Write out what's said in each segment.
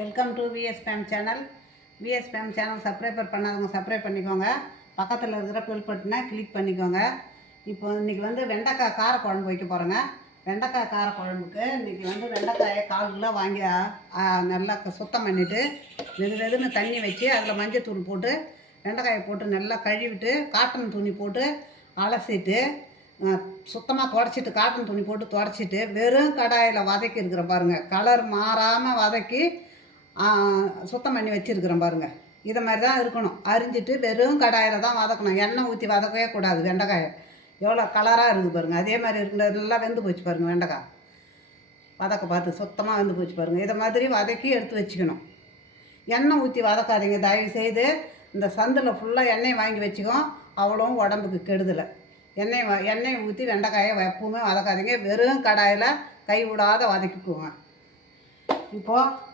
Welcome to VS Fame channel. VS Fame channel subscriber பண்ணாதவங்க subscribe பண்ணிக்கோங்க. பக்கத்தில் இருக்கிற பெல் பட்டனை கிளிக் பண்ணிக்கோங்க. இப்போ இன்றைக்கி வெண்டைக்காய் கார குழம்பு வைக்க போகிறேங்க. வெண்டைக்காய் கார குழம்புக்கு இன்றைக்கி வெண்டைக்காயை 1/4 கிலோ வாங்கி நல்லா சுத்தம் பண்ணிவிட்டு வெதுன்னு தண்ணி வச்சு அதில் மஞ்சத்தூள் போட்டு வெண்டைக்காயை போட்டு நல்லா கழுவிட்டு காட்டன் துணி போட்டு அலசிட்டு சுத்தமாக துடைச்சிட்டு காட்டன் துணி போட்டு துடைச்சிட்டு வெறும் கடாயில் வதக்கி இருக்கிற பாருங்கள். கலர் மாறாமல் வதக்கி சுத்தம் பண்ணி வச்சுருக்கிறேன் பாருங்கள். இதை மாதிரி தான் இருக்கணும். அரிஞ்சிட்டு வெறும் கடாயில் தான் வதக்கணும். எண்ணெய் ஊற்றி வதக்கவே கூடாது. வெண்டைக்காயை எவ்வளோ கலராக இருக்குது பாருங்கள். அதே மாதிரி இருக்கிறது எல்லாம் வெந்து போச்சு பாருங்கள். வெண்டைக்காய் வதக்க பார்த்து சுத்தமாக வெந்து போச்சு பாருங்கள். இதை மாதிரி வதக்கி எடுத்து வச்சுக்கணும். எண்ணெய் ஊற்றி வதக்காதீங்க தயவு செய்து. இந்த சந்தில் ஃபுல்லாக எண்ணெய் வாங்கி வச்சுக்கோம். அவ்வளோவும் உடம்புக்கு கெடுதலை. எண்ணெய் ஊற்றி வெண்டைக்காயை எப்பவுமே வதக்காதீங்க. வெறும் கடாயில் கை விடாத வதக்கிக்குவோங்க. இப்போது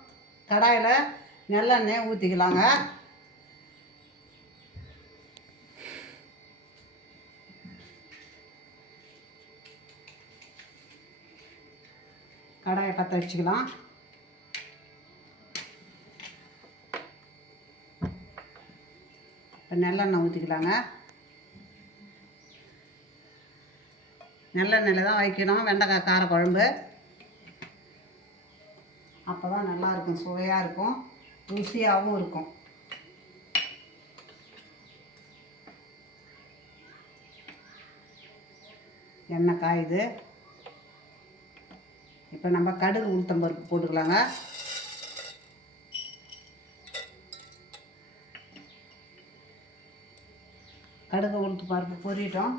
கடாயில் நல்லெண்ணெய் ஊற்றிக்கலாங்க. கடாயை பற்ற வச்சுக்கலாம். இப்போ நல்லெண்ணெய் ஊற்றிக்கலாங்க. நல்லெண்ணெயில் தான் வைக்கணும் வெண்டைக்காய் கார குழம்பு. அப்போ தான் நல்லாயிருக்கும், சுவையாக இருக்கும், ருசியாகவும் இருக்கும். எண்ணெய் காயுது. இப்போ நம்ம கடுகு உளுத்தம் பருப்பு போட்டுக்கலாங்க. கடுகு உளுத்து பருப்பு பொரியட்டும்.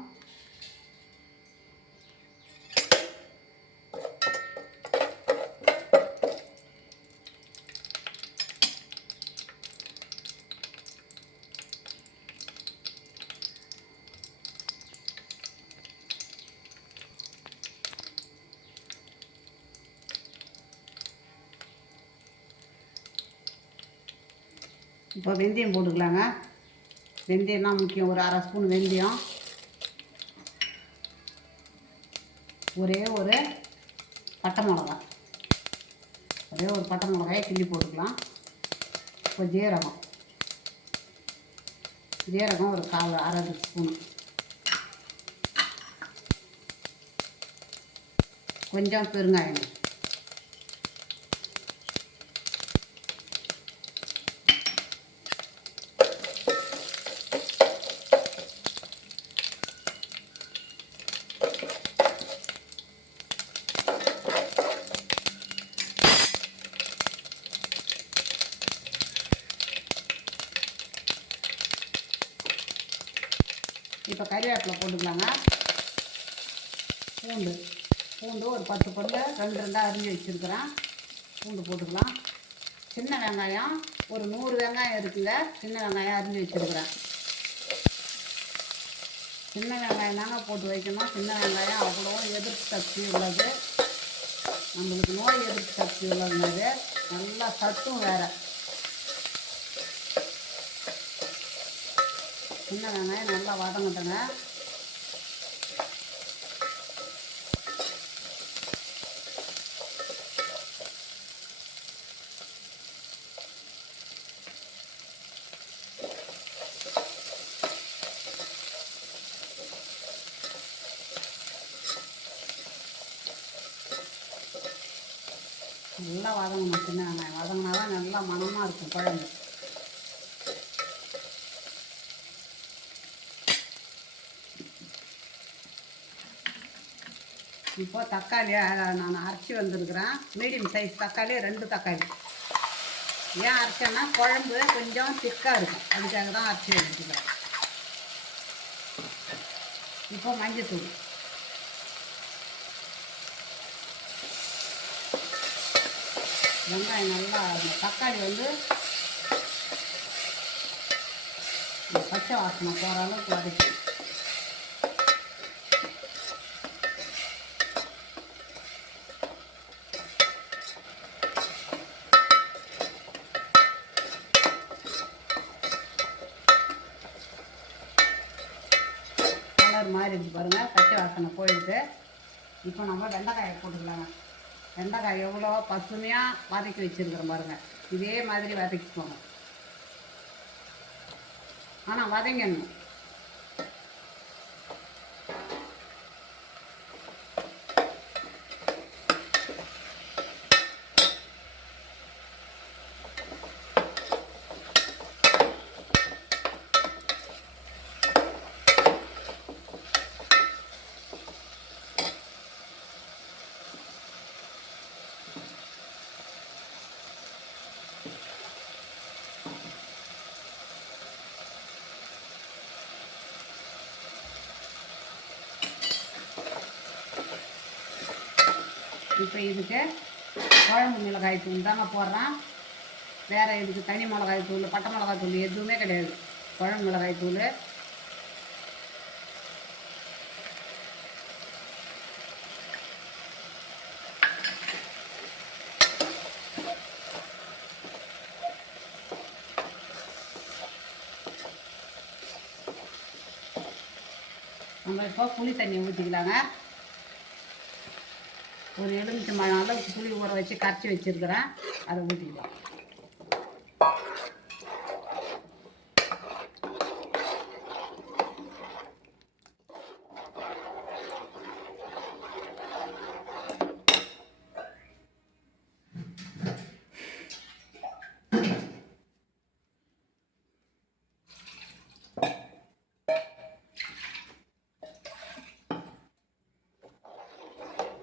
இப்போ வெந்தயம் போட்டுக்கலாங்க. வெந்தயம் தான் முக்கியம். ஒரு 1/2 ஸ்பூன் வெந்தயம், ஒரே ஒரு பட்டை மிளகாய், ஒரே ஒரு பட்டை மிளகாயை கிள்ளி போட்டுக்கலாம். இப்போ ஜீரகம் ஒரு 1/2 ஸ்பூன், கொஞ்சம் பெருங்காயம், இப்போ கறிவேப்பிலை போட்டுக்கலாங்க. பூண்டு ஒரு 10 பல்லு 2 அரிஞ்சு வச்சுருக்கிறேன். பூண்டு போட்டுக்கலாம். சின்ன வெங்காயம் ஒரு 100 வெங்காயம் இருக்குங்க. சின்ன வெங்காயம் அரிஞ்சு வச்சுருக்கிறேன். சின்ன வெங்காயம் தாங்க போட்டு வைக்கணும். சின்ன வெங்காயம் அவ்வளோ எதிர்ப்பு சக்தி உள்ளது. நம்மளுக்கு நோய் எதிர்ப்பு சக்தி உள்ளதுனால நல்லா சத்தும் வேறு. சின்ன வெங்காயம் நல்லா வதங்கட்டுங்க. நல்லா வதங்கணும். சின்ன வெங்காயம் வதங்கினா தான் நல்லா மணமாக இருக்கும் குழம்பு. இப்போது தக்காளியை நான் அரைச்சி வந்திருக்கிறேன். மீடியம் சைஸ் தக்காளி 2 தக்காளி. ஏன் அரைச்சேன்னா குழம்பு கொஞ்சம் திக்காக இருக்கும், அதுக்காக தான் அரைச்சி வச்சுக்கிறேன். இப்போ மஞ்சத்தூள், வெங்காயம் நல்லா தக்காளி பச்சை வாசனை போகிற அளவுக்கு வதக்கி மாதிரி இருக்கு பாருங்கள். பச்சை வாசனை போயிடுது. இப்போ நம்ம வெண்டைக்காயை போட்டுக்கலாங்க. வெண்டைக்காய் எவ்வளோ பசுமையாக வதக்கி வச்சுருக்கிறோம் பாருங்கள். இதே மாதிரி வதக்கிக்கோங்க. ஆனால் வதங்கணும். இப்போ இதுக்கு குழம்பு மிளகாய் தூள் தாங்க போடுறேன். வேறு இதுக்கு தனி மிளகாய் தூள், பட்டை மிளகாய் தூள் எதுவுமே கிடையாது. குழம்பு மிளகாய் தூள். நம்ம இப்போ புளி தண்ணி ஊற்றிக்கலாங்க. ஒரு எலுமிச்சை மழை அளவுக்கு புளி ஊற வச்சு கரைச்சி வச்சுருக்கிறேன், அதை ஊற்றிக்கலாம்.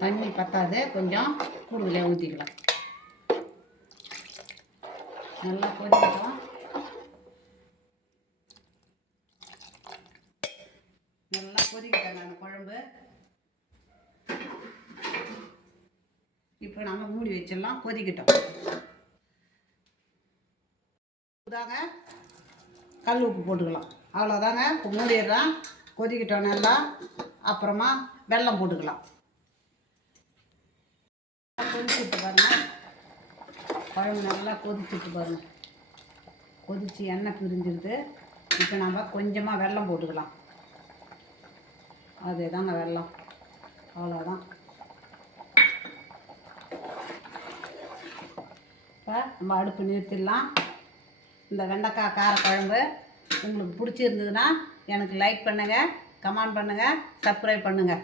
தண்ணி பத்தாது, கொஞ்சம் கூடுதலாக ஊற்றிக்கலாம். நல்லா கொதிக்கட்டும். நல்லா கொதிக்கிட்டாங்க அந்த குழம்பு. இப்போ நம்ம மூடி வச்சிடலாம், கொதிக்கட்டும். இதாங்க கல் உப்பு போட்டுக்கலாம். அவ்வளோதாங்க. மூடிடுறேன், கொதிக்கட்டும் நல்லா. அப்புறமா வெல்லம் போட்டுக்கலாம். கொதிச்சுட்டு பாருங்கள், குழம்பு நல்லா கொதிச்சுட்டு பாருங்கள். கொதித்து எண்ணெய் பிரிஞ்சிருது. இப்போ நம்ம கொஞ்சமாக வெல்லம் போட்டுக்கலாம். அதே தாங்க வெல்லம், அவ்வளோதான். இப்போ நம்ம அடுப்பு நிறுத்திடலாம். இந்த வெண்டைக்காய் கார குழம்பு உங்களுக்கு பிடிச்சிருந்ததுன்னா எனக்கு லைக் பண்ணுங்கள், கமெண்ட் பண்ணுங்கள், சப்ஸ்கிரைப் பண்ணுங்கள்.